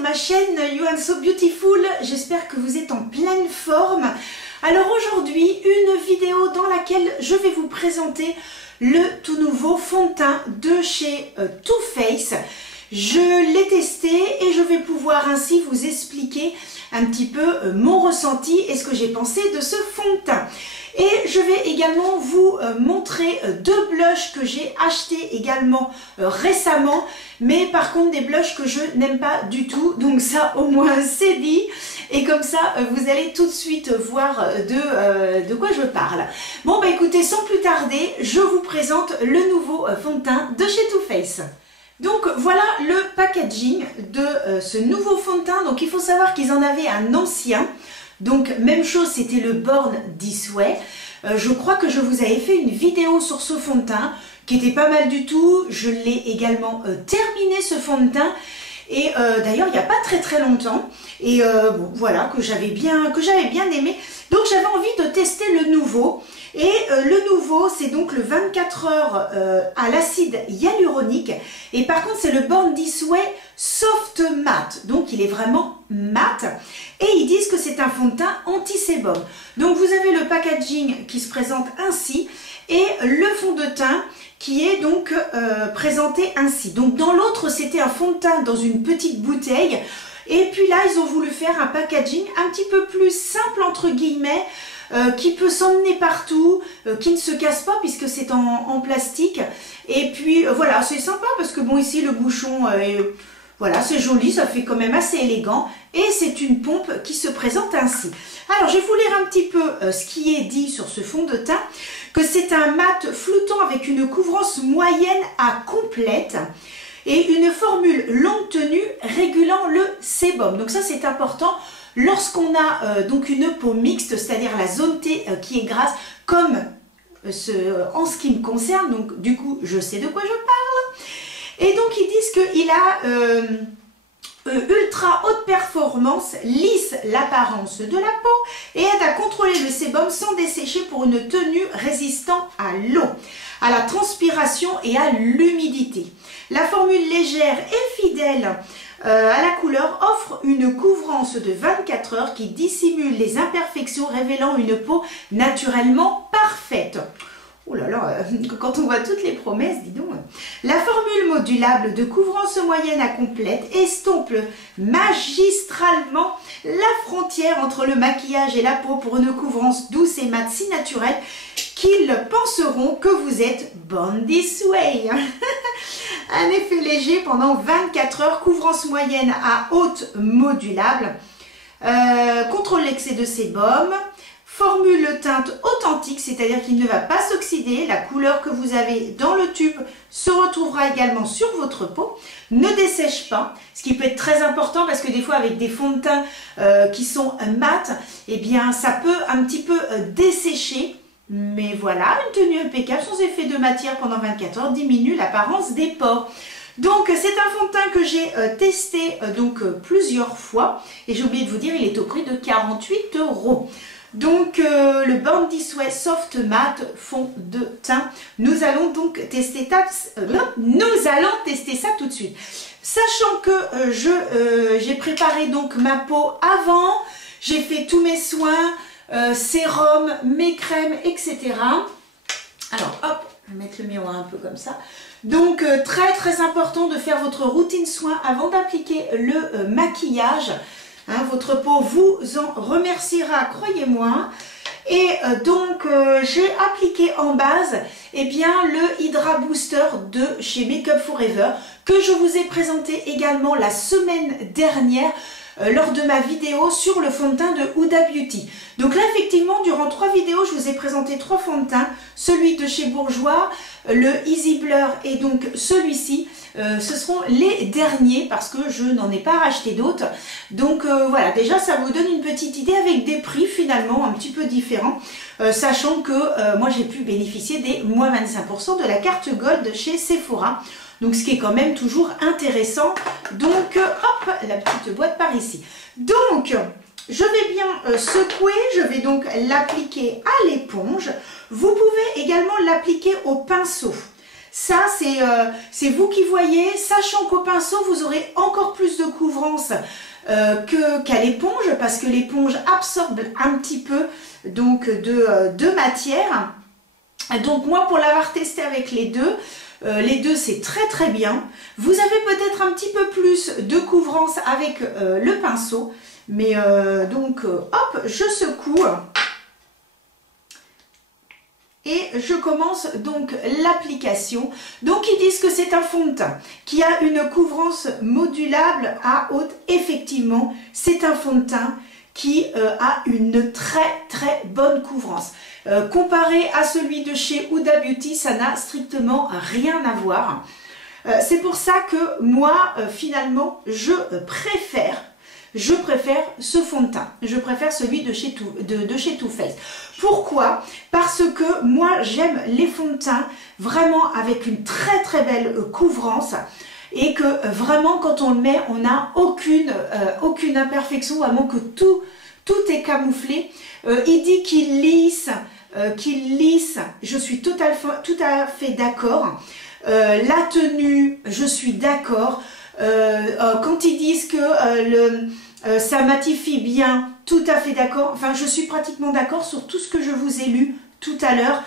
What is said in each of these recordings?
ma chaîne You Are So Beautiful, j'espère que vous êtes en pleine forme. Alors aujourd'hui, une vidéo dans laquelle je vais vous présenter le tout nouveau fond de teint de chez Too Faced. Je l'ai testé et je vais pouvoir ainsi vous expliquer un petit peu mon ressenti et ce que j'ai pensé de ce fond de teint. Et je vais également vous montrer deux blushs que j'ai achetés également récemment, mais par contre des blushs que je n'aime pas du tout, donc ça au moins c'est dit, et comme ça vous allez tout de suite voir de quoi je parle. Bon bah écoutez, sans plus tarder, je vous présente le nouveau fond de teint de chez Too Faced. Donc voilà le packaging de ce nouveau fond de teint. Donc il faut savoir qu'ils en avaient un ancien. Donc même chose, c'était le Born This Way. Je crois que je vous avais fait une vidéo sur ce fond de teint qui était pas mal du tout. Je l'ai également terminé ce fond de teint. Et d'ailleurs il n'y a pas très longtemps. Et bon voilà, que j'avais bien aimé. Donc j'avais envie de tester le nouveau. Et le nouveau, c'est donc le 24 heures à l'acide hyaluronique. Et par contre, c'est le Born This Way Soft Matte. Donc, il est vraiment mat. Et ils disent que c'est un fond de teint anti-sébum. Donc, vous avez le packaging qui se présente ainsi. Et le fond de teint qui est donc présenté ainsi. Donc, dans l'autre, c'était un fond de teint dans une petite bouteille. Et puis là, ils ont voulu faire un packaging un petit peu plus simple, entre guillemets, qui peut s'emmener partout, qui ne se casse pas puisque c'est en plastique. Et puis voilà, c'est sympa parce que bon, ici le bouchon, voilà, c'est joli, ça fait quand même assez élégant. Et c'est une pompe qui se présente ainsi. Alors je vais vous lire un petit peu ce qui est dit sur ce fond de teint. Que c'est un mat floutant avec une couvrance moyenne à complète. Et une formule longue tenue régulant le sébum. Donc ça c'est important. Lorsqu'on a donc une peau mixte, c'est-à-dire la zone T qui est grasse, comme en ce qui me concerne, donc du coup je sais de quoi je parle. Et donc ils disent qu'il a ultra haute performance, lisse l'apparence de la peau et aide à contrôler le sébum sans dessécher pour une tenue résistant à l'eau, à la transpiration et à l'humidité. La formule légère et fidèle à la couleur offre une couvrance de 24 heures qui dissimule les imperfections, révélant une peau naturellement parfaite. Oh là là, quand on voit toutes les promesses, dis donc. La formule modulable de couvrance moyenne à complète estompe magistralement la frontière entre le maquillage et la peau pour une couvrance douce et mate si naturelle qu'ils penseront que vous êtes Born This Way. Un effet léger pendant 24 heures, couvrance moyenne à haute modulable, contrôle l'excès de sébum, formule teinte authentique, c'est-à-dire qu'il ne va pas s'oxyder, la couleur que vous avez dans le tube se retrouvera également sur votre peau, ne dessèche pas, ce qui peut être très important parce que des fois avec des fonds de teint qui sont mat, eh bien ça peut un petit peu dessécher. Mais voilà, une tenue impeccable sans effet de matière pendant 24 heures diminue l'apparence des pores. Donc c'est un fond de teint que j'ai testé plusieurs fois. Et j'ai oublié de vous dire, il est au prix de 48 €. Donc le Born This Way Soft Matte fond de teint. Nous allons donc tester ça tout de suite. Sachant que j'ai préparé donc ma peau avant, j'ai fait tous mes soins, sérum, mes crèmes, etc. Alors hop, je vais mettre le miroir un peu comme ça. Donc très important de faire votre routine soin avant d'appliquer le maquillage. Hein, votre peau vous en remerciera, croyez-moi. Et donc j'ai appliqué en base le Hydra Booster de chez Make Up For Ever que je vous ai présenté également la semaine dernière lors de ma vidéo sur le fond de teint de Huda Beauty. Donc là effectivement durant 3 vidéos je vous ai présenté 3 fonds de teint, celui de chez Bourjois, le Easy Blur et donc celui-ci. Ce seront les derniers parce que je n'en ai pas racheté d'autres. Donc voilà, déjà ça vous donne une petite idée avec des prix finalement un petit peu différents, sachant que moi j'ai pu bénéficier des moins 25% de la carte Gold chez Sephora. Donc ce qui est quand même toujours intéressant. Donc hop, la petite boîte par ici. Donc je vais bien secouer, je vais donc l'appliquer à l'éponge. Vous pouvez également l'appliquer au pinceau. Ça, c'est vous qui voyez, sachant qu'au pinceau, vous aurez encore plus de couvrance qu'à l'éponge, parce que l'éponge absorbe un petit peu donc, de matière. Donc moi, pour l'avoir testé avec les deux c'est très très bien. Vous avez peut-être un petit peu plus de couvrance avec le pinceau, mais hop, je secoue. Et je commence donc l'application. Donc ils disent que c'est un fond de teint qui a une couvrance modulable à haute. Effectivement, c'est un fond de teint qui a une très très bonne couvrance. Comparé à celui de chez Huda Beauty, ça n'a strictement rien à voir. C'est pour ça que moi, finalement, je préfère ce fond de teint. Je préfère celui de chez Too Faced. Pourquoi? Parce que moi, j'aime les fonds de teint vraiment avec une très très belle couvrance et que vraiment, quand on le met, on n'a aucune imperfection, vraiment que tout est camouflé. Il dit qu'il lisse, je suis tout à fait d'accord. La tenue, je suis d'accord. Quand ils disent que ça matifie bien, tout à fait d'accord. Enfin, je suis pratiquement d'accord sur tout ce que je vous ai lu tout à l'heure.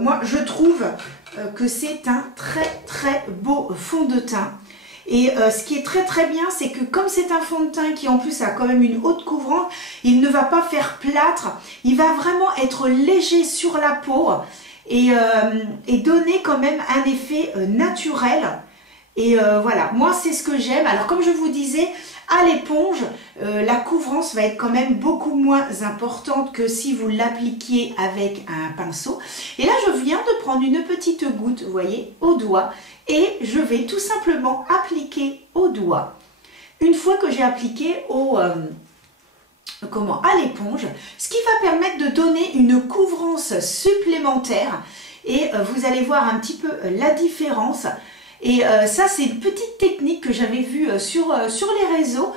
Moi, je trouve que c'est un très très beau fond de teint. Et ce qui est très très bien, c'est que comme c'est un fond de teint qui en plus a quand même une haute couvrance, il ne va pas faire plâtre, il va vraiment être léger sur la peau et donner quand même un effet naturel. Et voilà, moi c'est ce que j'aime. Alors comme je vous disais, à l'éponge, la couvrance va être quand même beaucoup moins importante que si vous l'appliquiez avec un pinceau. Et là je viens de prendre une petite goutte, vous voyez, au doigt. Et je vais tout simplement appliquer au doigt. Une fois que j'ai appliqué à l'éponge, ce qui va permettre de donner une couvrance supplémentaire. Et vous allez voir un petit peu la différence. Et ça, c'est une petite technique que j'avais vue sur les réseaux.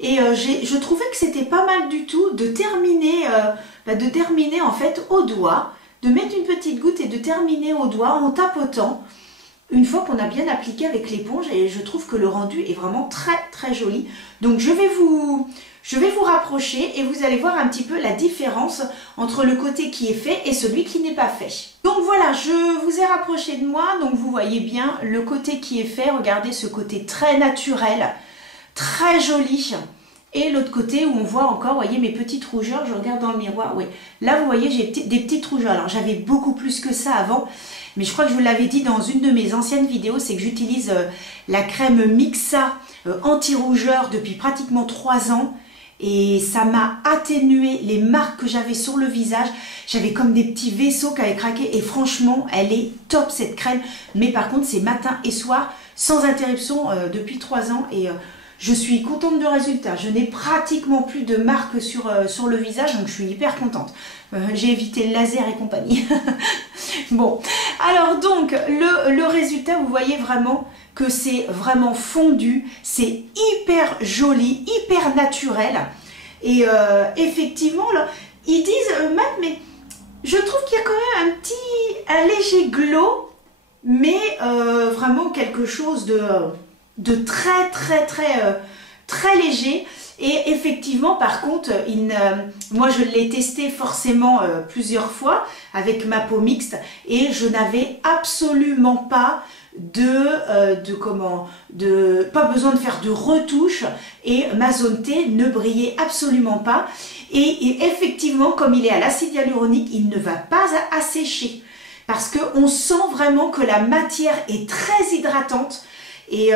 Et je trouvais que c'était pas mal du tout de terminer en fait au doigt, de mettre une petite goutte et de terminer au doigt en tapotant. Une fois qu'on a bien appliqué avec l'éponge, et je trouve que le rendu est vraiment très très joli. Donc je vais vous rapprocher et vous allez voir un petit peu la différence entre le côté qui est fait et celui qui n'est pas fait. Donc voilà, je vous ai rapproché de moi, donc vous voyez bien le côté qui est fait. Regardez ce côté très naturel, très joli. Et l'autre côté où on voit encore, vous voyez mes petites rougeurs, je regarde dans le miroir, oui. Là vous voyez j'ai des petites rougeurs, alors j'avais beaucoup plus que ça avant. Mais je crois que je vous l'avais dit dans une de mes anciennes vidéos, c'est que j'utilise la crème Mixa anti-rougeur depuis pratiquement 3 ans. Et ça m'a atténué les marques que j'avais sur le visage. J'avais comme des petits vaisseaux qui avaient craqué. Et franchement, elle est top cette crème. Mais par contre, c'est matin et soir, sans interruption depuis 3 ans. Et je suis contente du résultat. Je n'ai pratiquement plus de marques sur le visage, donc je suis hyper contente. J'ai évité le laser et compagnie. Bon, alors donc le résultat, vous voyez vraiment que c'est vraiment fondu, c'est hyper joli, hyper naturel. Et effectivement, là, ils disent, Matt, mais je trouve qu'il y a quand même un léger glow, mais vraiment quelque chose de très très très très léger. Et effectivement, par contre, moi je l'ai testé forcément plusieurs fois avec ma peau mixte et je n'avais absolument pas pas besoin de faire de retouches et ma zone T ne brillait absolument pas. Et effectivement, comme il est à l'acide hyaluronique, il ne va pas assécher parce qu'on sent vraiment que la matière est très hydratante. Et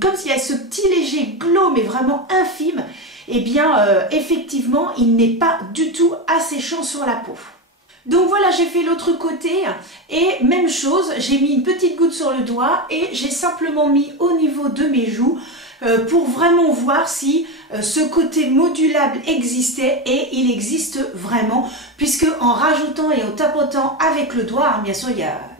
comme s'il y a ce petit léger glow, mais vraiment infime, eh bien, effectivement, il n'est pas du tout asséchant sur la peau. Donc voilà, j'ai fait l'autre côté et même chose, j'ai mis une petite goutte sur le doigt et j'ai simplement mis au niveau de mes joues pour vraiment voir si ce côté modulable existait, et il existe vraiment, puisque en rajoutant et en tapotant avec le doigt, hein, bien sûr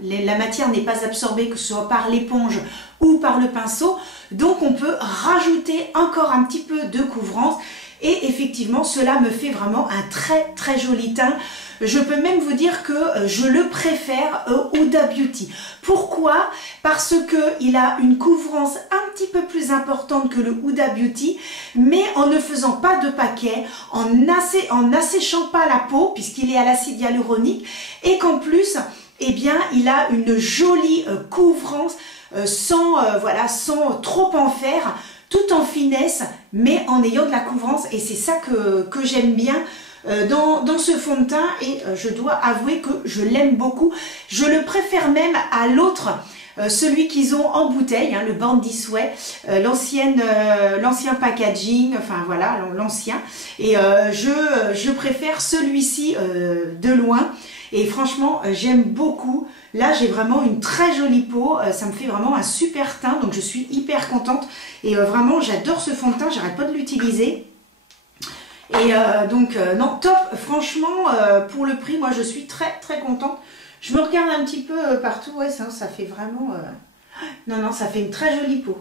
la matière n'est pas absorbée, que ce soit par l'éponge ou par le pinceau, donc on peut rajouter encore un petit peu de couvrance. et effectivement cela me fait vraiment un très joli teint. Je peux même vous dire que je le préfère au Huda Beauty. Pourquoi? Parce qu'il a une couvrance un petit peu plus importante que le Huda Beauty, mais en ne faisant pas de paquet, en n'asséchant pas la peau, puisqu'il est à l'acide hyaluronique, et qu'en plus, eh bien, il a une jolie couvrance sans trop en faire, tout en finesse, mais en ayant de la couvrance, et c'est ça que j'aime bien dans ce fond de teint, et je dois avouer que je l'aime beaucoup. Je le préfère même à l'autre, celui qu'ils ont en bouteille, hein, le Born This Way, l'ancien packaging, enfin voilà, l'ancien, et je préfère celui-ci de loin. Et franchement, j'aime beaucoup. Là, j'ai vraiment une très jolie peau. Ça me fait vraiment un super teint. Donc, je suis hyper contente. Et vraiment, j'adore ce fond de teint. J'arrête pas de l'utiliser. Et non, top. Franchement, pour le prix, moi, je suis très contente. Je me regarde un petit peu partout. Ouais, ça fait vraiment... Non, ça fait une très jolie peau.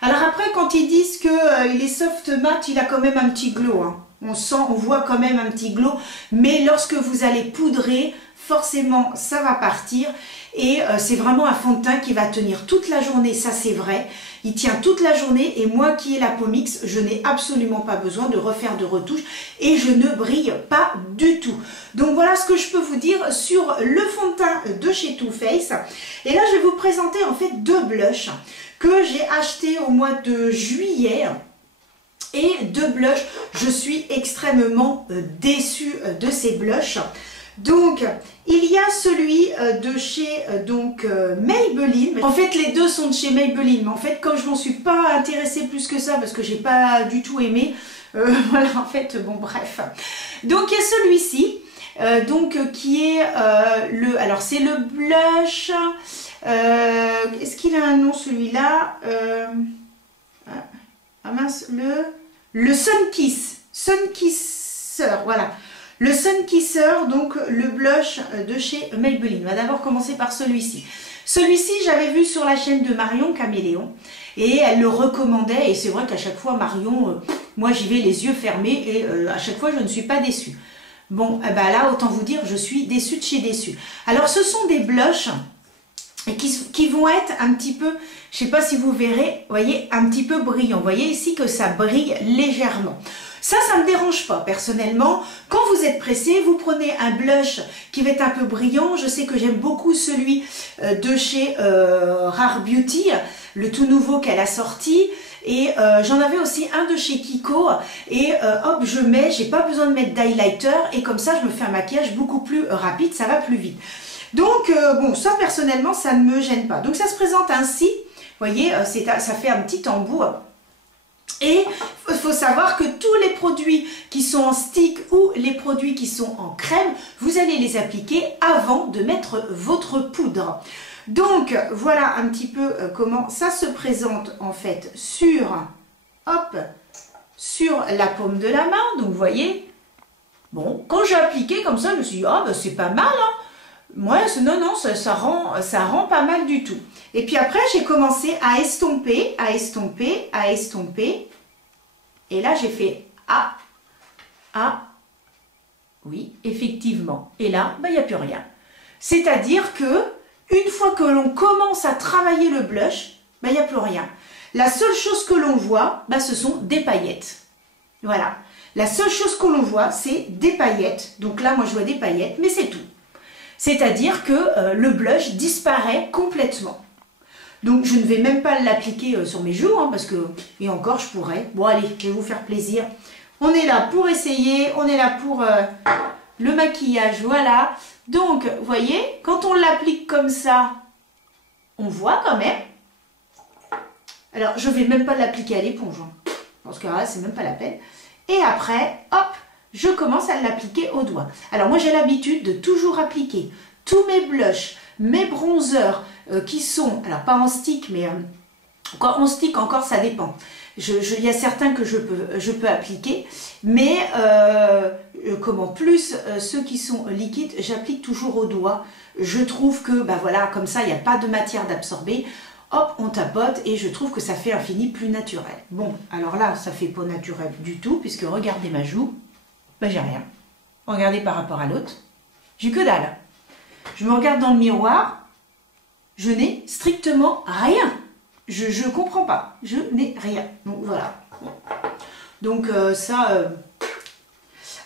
Alors après, quand ils disent qu'il est soft mat, il a quand même un petit glow, hein. On voit quand même un petit glow, mais lorsque vous allez poudrer, forcément ça va partir, et c'est vraiment un fond de teint qui va tenir toute la journée, ça c'est vrai, il tient toute la journée, et moi qui ai la peau mixte, je n'ai absolument pas besoin de refaire de retouches, et je ne brille pas du tout. Donc voilà ce que je peux vous dire sur le fond de teint de chez Too Faced. Et là je vais vous présenter en fait deux blushs que j'ai achetés au mois de juillet. Et deux blushs, je suis extrêmement déçue de ces blushs. Donc, il y a celui de chez Maybelline. En fait, les deux sont de chez Maybelline. Mais en fait, comme je m'en suis pas intéressée plus que ça, parce que j'ai pas du tout aimé, voilà, en fait, bon, bref. Donc, il y a celui-ci, qui est alors, c'est le blush. Est-ce qu'il a un nom, celui-là? Ah mince, le Sun Kiss, Sun Kisser, voilà. Le Sun Kisser, donc le blush de chez Maybelline. On va d'abord commencer par celui-ci. Celui-ci, j'avais vu sur la chaîne de Marion Caméléon et elle le recommandait. Et c'est vrai qu'à chaque fois, Marion, moi j'y vais les yeux fermés et à chaque fois, je ne suis pas déçue. Bon, là, autant vous dire, je suis déçue de chez déçue. Alors, ce sont des blushs qui vont être un petit peu, je ne sais pas si vous verrez, voyez, un petit peu brillant. Vous voyez ici que ça brille légèrement. Ça ne me dérange pas personnellement. Quand vous êtes pressé, vous prenez un blush qui va être un peu brillant. Je sais que j'aime beaucoup celui de chez Rare Beauty, le tout nouveau qu'elle a sorti. Et j'en avais aussi un de chez Kiko. Et hop, je mets, j'ai pas besoin de mettre d'highlighter. Et comme ça, je me fais un maquillage beaucoup plus rapide, ça va plus vite. Donc, bon, ça personnellement, ça ne me gêne pas. Donc, ça se présente ainsi. Vous voyez, ça fait un petit embout. Et il faut savoir que tous les produits qui sont en stick ou les produits qui sont en crème, vous allez les appliquer avant de mettre votre poudre. Donc, voilà un petit peu comment ça se présente en fait sur la paume de la main. Donc, vous voyez, bon, quand j'ai appliqué comme ça, je me suis dit, ah, ben, c'est pas mal, hein. Moi, non, ça rend pas mal du tout. Et puis après, j'ai commencé à estomper. Et là, j'ai fait oui, effectivement. Et là, il n'y a plus rien. C'est-à-dire que une fois que l'on commence à travailler le blush, il n'y a plus rien. La seule chose que l'on voit, ce sont des paillettes. Voilà. La seule chose que l'on voit, c'est des paillettes. Donc là, moi, je vois des paillettes, mais c'est tout. C'est-à-dire que le blush disparaît complètement. Donc, je ne vais même pas l'appliquer sur mes joues, hein, parce que, et encore, je pourrais. Bon, allez, je vais vous faire plaisir. On est là pour essayer, on est là pour le maquillage, voilà. Donc, vous voyez, quand on l'applique comme ça, on voit quand même. Alors, je ne vais même pas l'appliquer à l'éponge, hein, parce que là, c'est même pas la peine. Et après, hop, je commence à l'appliquer au doigt. Alors, moi, j'ai l'habitude de toujours appliquer tous mes blushs, mes bronzers qui sont, alors pas en stick, mais en stick encore, ça dépend. Il y a certains que je peux appliquer, mais plus ceux qui sont liquides, j'applique toujours au doigt. Je trouve que, voilà, comme ça, il n'y a pas de matière d'absorber. hop, on tapote et je trouve que ça fait un fini plus naturel. Bon, alors là, ça fait pas naturel du tout, puisque regardez ma joue, ben j'ai rien. Regardez par rapport à l'autre, j'ai que dalle. Je me regarde dans le miroir, je n'ai strictement rien. Je comprends pas, je n'ai rien. Donc voilà. Donc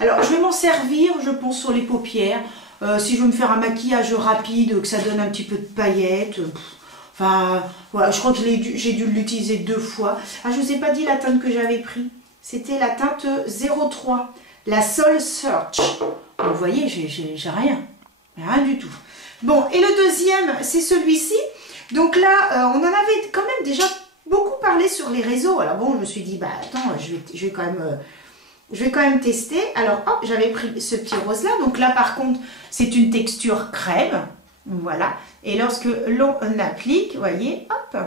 alors je vais m'en servir, je pense, sur les paupières. Si je veux me faire un maquillage rapide, que ça donne un petit peu de paillettes. Enfin, voilà, je crois que j'ai dû l'utiliser 2 fois. Ah, je ne vous ai pas dit la teinte que j'avais pris. C'était la teinte 03, la Soul Search. Donc, vous voyez, j'ai rien. Rien du tout. Bon, et le deuxième, c'est celui-ci. Donc là, on en avait quand même déjà beaucoup parlé sur les réseaux. Alors bon, je me suis dit, bah attends, je vais quand même tester. Alors, hop, j'avais pris ce petit rose-là. Donc là, par contre, c'est une texture crème. Voilà. Et lorsque l'on applique, vous voyez, hop.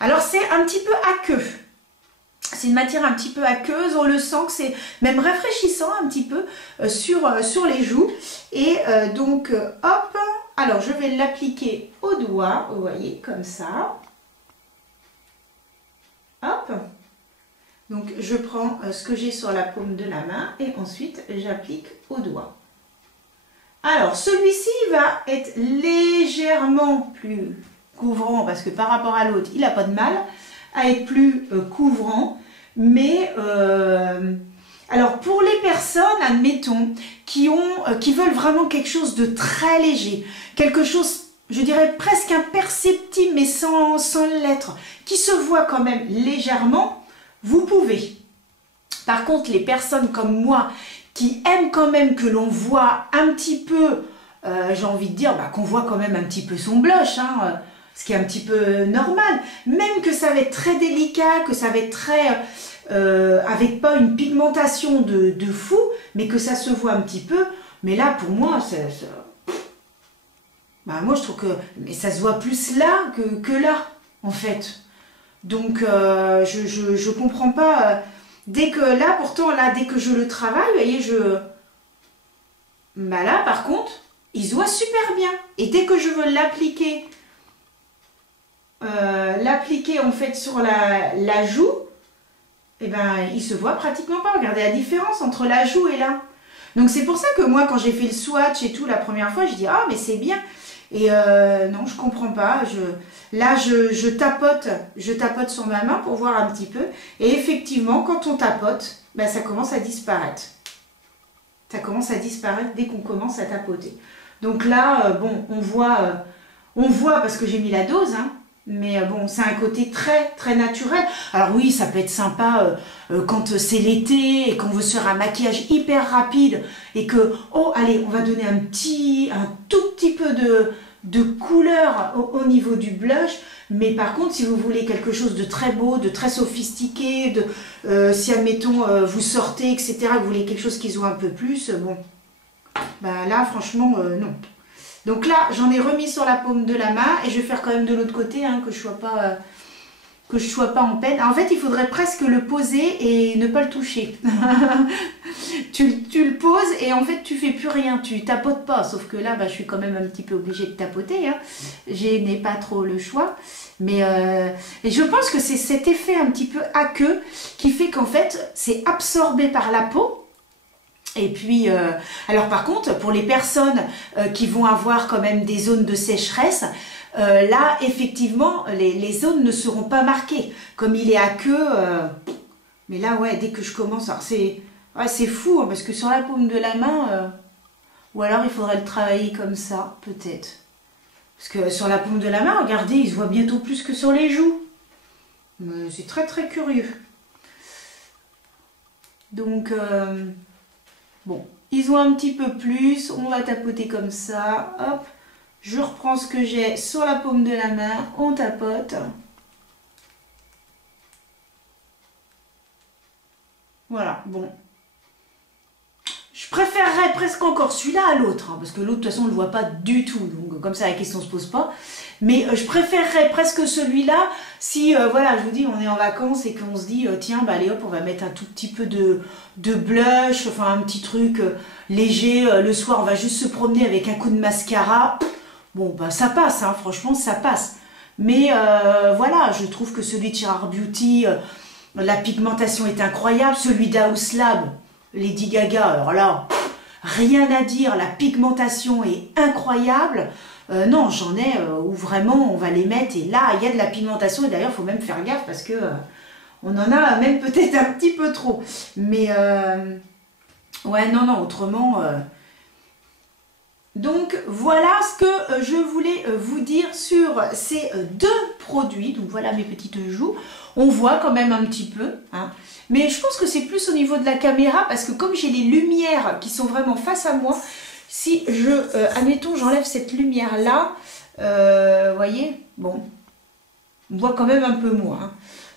Alors, c'est un petit peu aqueux. C'est une matière un petit peu aqueuse. On le sent que c'est même rafraîchissant un petit peu sur les joues. Et donc, hop. Alors, je vais l'appliquer au doigt. Vous voyez, comme ça. Hop. Donc, je prends ce que j'ai sur la paume de la main et ensuite, j'applique au doigt. Alors, celui-ci va être légèrement plus couvrant parce que par rapport à l'autre, il n'a pas de mal à être plus couvrant. Mais, alors, pour les personnes, admettons, qui veulent vraiment quelque chose de très léger, quelque chose, je dirais presque imperceptible, mais sans l'être, qui se voit quand même légèrement, vous pouvez. Par contre, les personnes comme moi qui aiment quand même que l'on voit un petit peu, j'ai envie de dire bah, qu'on voit quand même un petit peu son blush, hein, ce qui est un petit peu normal, même que ça va être très délicat, que ça va être très, avec pas une pigmentation de fou, mais que ça se voit un petit peu, mais là pour moi, bah, moi je trouve que mais ça se voit plus là que là, en fait. Donc, je comprends pas. Dès que là, pourtant, là, dès que je le travaille, vous voyez, bah là, par contre, il se voit super bien. Et dès que je veux l'appliquer, en fait sur la joue, eh ben, il se voit pratiquement pas. Regardez la différence entre la joue et là. Donc, c'est pour ça que moi, quand j'ai fait le swatch et tout la première fois, je dis ah, mais c'est bien. Et non, je comprends pas. Là, je tapote sur ma main pour voir un petit peu. Et effectivement, quand on tapote, ben, ça commence à disparaître. Ça commence à disparaître dès qu'on commence à tapoter. Donc là, bon, on voit parce que j'ai mis la dose, hein, mais bon, c'est un côté très, très naturel. Alors oui, ça peut être sympa quand c'est l'été et qu'on veut se faire un maquillage hyper rapide et que, oh, allez, on va donner un tout petit peu de couleur au niveau du blush. Mais par contre, si vous voulez quelque chose de très beau, de très sophistiqué, si admettons vous sortez, etc., vous voulez quelque chose qui se voit un peu plus, bon, ben là, franchement, non. Donc là, j'en ai remis sur la paume de la main et je vais faire quand même de l'autre côté, hein, que je sois pas en peine. En fait, il faudrait presque le poser et ne pas le toucher. tu le poses et en fait, tu fais plus rien, tu tapotes pas. Sauf que là, bah, je suis quand même un petit peu obligée de tapoter. Hein. Je n'ai pas trop le choix. Mais et je pense que c'est cet effet un petit peu aqueux qui fait qu'en fait, c'est absorbé par la peau. Et puis, alors par contre, pour les personnes qui vont avoir quand même des zones de sécheresse, là, effectivement, les zones ne seront pas marquées. Comme il est aqueux, mais là, ouais, dès que je commence, alors c'est fou, hein, parce que sur la paume de la main, ou alors il faudrait le travailler comme ça, peut-être. Parce que sur la paume de la main, regardez, il se voit bientôt plus que sur les joues. C'est très, très curieux. Donc... bon, ils ont un petit peu plus, on va tapoter comme ça, hop, je reprends ce que j'ai sur la paume de la main, on tapote. Voilà, bon. Je préférerais presque encore celui-là à l'autre, hein, parce que l'autre, de toute façon, on ne le voit pas du tout, donc comme ça, la question ne se pose pas. Mais je préférerais presque celui-là si, voilà, je vous dis, on est en vacances et qu'on se dit, tiens, bah allez hop, on va mettre un tout petit peu de blush, enfin un petit truc léger. Le soir, on va juste se promener avec un coup de mascara. bon, ben ça passe, hein, franchement, ça passe. Mais voilà, je trouve que celui de chez Rare Beauty, la pigmentation est incroyable. Celui d'House Lab, Lady Gaga, alors là, rien à dire, la pigmentation est incroyable. Non, j'en ai où vraiment on va les mettre et là, il y a de la pigmentation. Et d'ailleurs, il faut même faire gaffe parce que on en a même peut-être un petit peu trop. Mais ouais, non, autrement... Donc voilà ce que je voulais vous dire sur ces deux produits. Donc voilà mes petites joues. On voit quand même un petit peu, hein. Mais je pense que c'est plus au niveau de la caméra parce que comme j'ai les lumières qui sont vraiment face à moi, si je, admettons, j'enlève cette lumière là, voyez, bon, on voit quand même un peu moins, hein.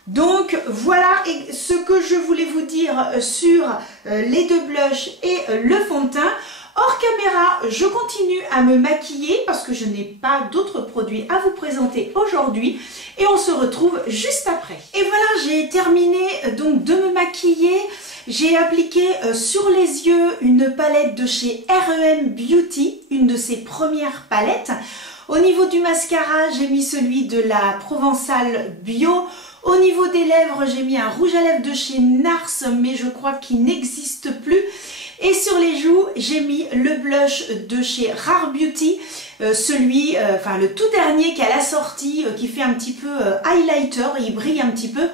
Donc voilà et ce que je voulais vous dire sur les deux blushs et le fond de teint. Hors caméra, je continue à me maquiller parce que je n'ai pas d'autres produits à vous présenter aujourd'hui et on se retrouve juste après. Et voilà, j'ai terminé donc de me maquiller. J'ai appliqué sur les yeux une palette de chez R.E.M. Beauty, une de ses premières palettes. Au niveau du mascara, j'ai mis celui de la Provençal Bio. Au niveau des lèvres, j'ai mis un rouge à lèvres de chez Nars, mais je crois qu'il n'existe plus. Et sur les joues, j'ai mis le blush de chez Rare Beauty, celui, enfin le tout dernier qui a la sortie, qui fait un petit peu highlighter, il brille un petit peu.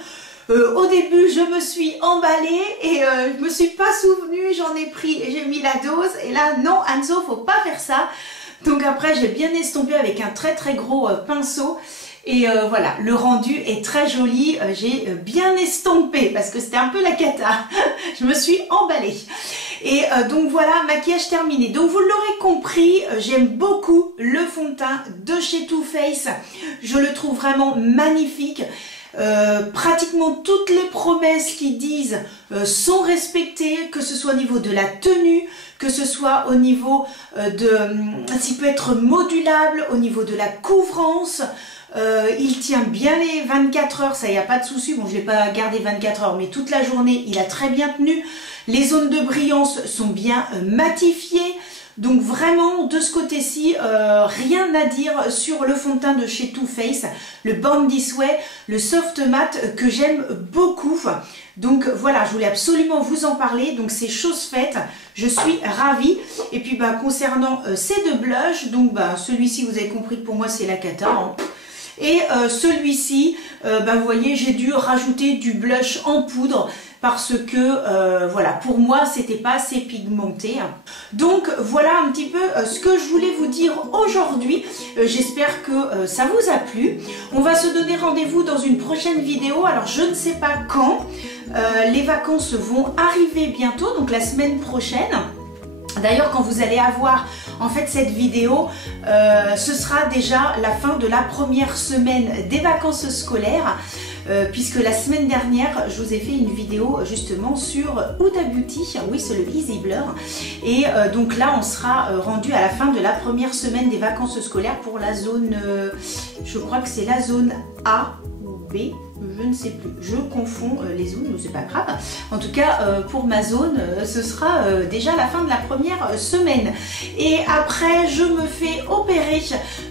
Au début, je me suis emballée et je me suis pas souvenue, j'en ai pris et j'ai mis la dose. Et là, non, Anso, faut pas faire ça. Donc après, j'ai bien estompé avec un très gros pinceau. Et voilà, le rendu est très joli, j'ai bien estompé parce que c'était un peu la cata, je me suis emballée. Et donc voilà, maquillage terminé. Donc vous l'aurez compris, j'aime beaucoup le fond de teint de chez Too Faced, je le trouve vraiment magnifique. Pratiquement toutes les promesses qu'ils disent sont respectées, que ce soit au niveau de la tenue, que ce soit au niveau s'il peut être modulable, au niveau de la couvrance. Il tient bien les 24 heures, ça y a pas de souci. Bon, je vais pas garder 24 heures, mais toute la journée, il a très bien tenu. Les zones de brillance sont bien matifiées. Donc vraiment, de ce côté-ci, rien à dire sur le fond de teint de chez Too Faced, le Born This Way, le Soft Matte que j'aime beaucoup. Donc voilà, je voulais absolument vous en parler, donc c'est chose faite, je suis ravie. Et puis bah, concernant ces deux blushs, donc bah, celui-ci, vous avez compris que pour moi c'est la cata, hein. Et celui-ci, bah, vous voyez, j'ai dû rajouter du blush en poudre parce que voilà, pour moi c'était pas assez pigmenté. Donc voilà un petit peu ce que je voulais vous dire aujourd'hui. J'espère que ça vous a plu. On va se donner rendez-vous dans une prochaine vidéo. Alors je ne sais pas quand. Les vacances vont arriver bientôt, donc la semaine prochaine. D'ailleurs, quand vous allez avoir en fait cette vidéo, ce sera déjà la fin de la première semaine des vacances scolaires, puisque la semaine dernière, je vous ai fait une vidéo justement sur Huda Beauty, oui c'est le Easy Blur, et donc là on sera rendu à la fin de la première semaine des vacances scolaires pour la zone, je crois que c'est la zone A ou B. Je ne sais plus, je confonds les zones, mais c'est pas grave. En tout cas, pour ma zone, ce sera déjà la fin de la première semaine. Et après, je me fais opérer,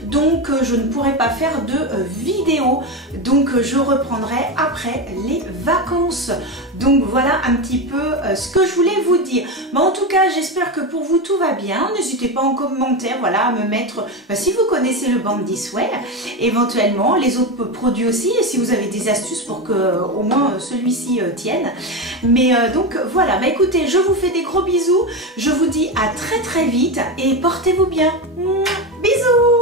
donc je ne pourrai pas faire de vidéo. Donc je reprendrai après les vacances. Donc voilà un petit peu ce que je voulais vous dire. Mais en tout cas, j'espère que pour vous tout va bien. N'hésitez pas en commentaire, voilà, à me mettre, si vous connaissez le Born This Way, éventuellement les autres produits aussi, et si vous avez des astuces pour que au moins celui-ci tienne. Mais donc voilà, bah écoutez, je vous fais des gros bisous, je vous dis à très vite et portez-vous bien. Bisous.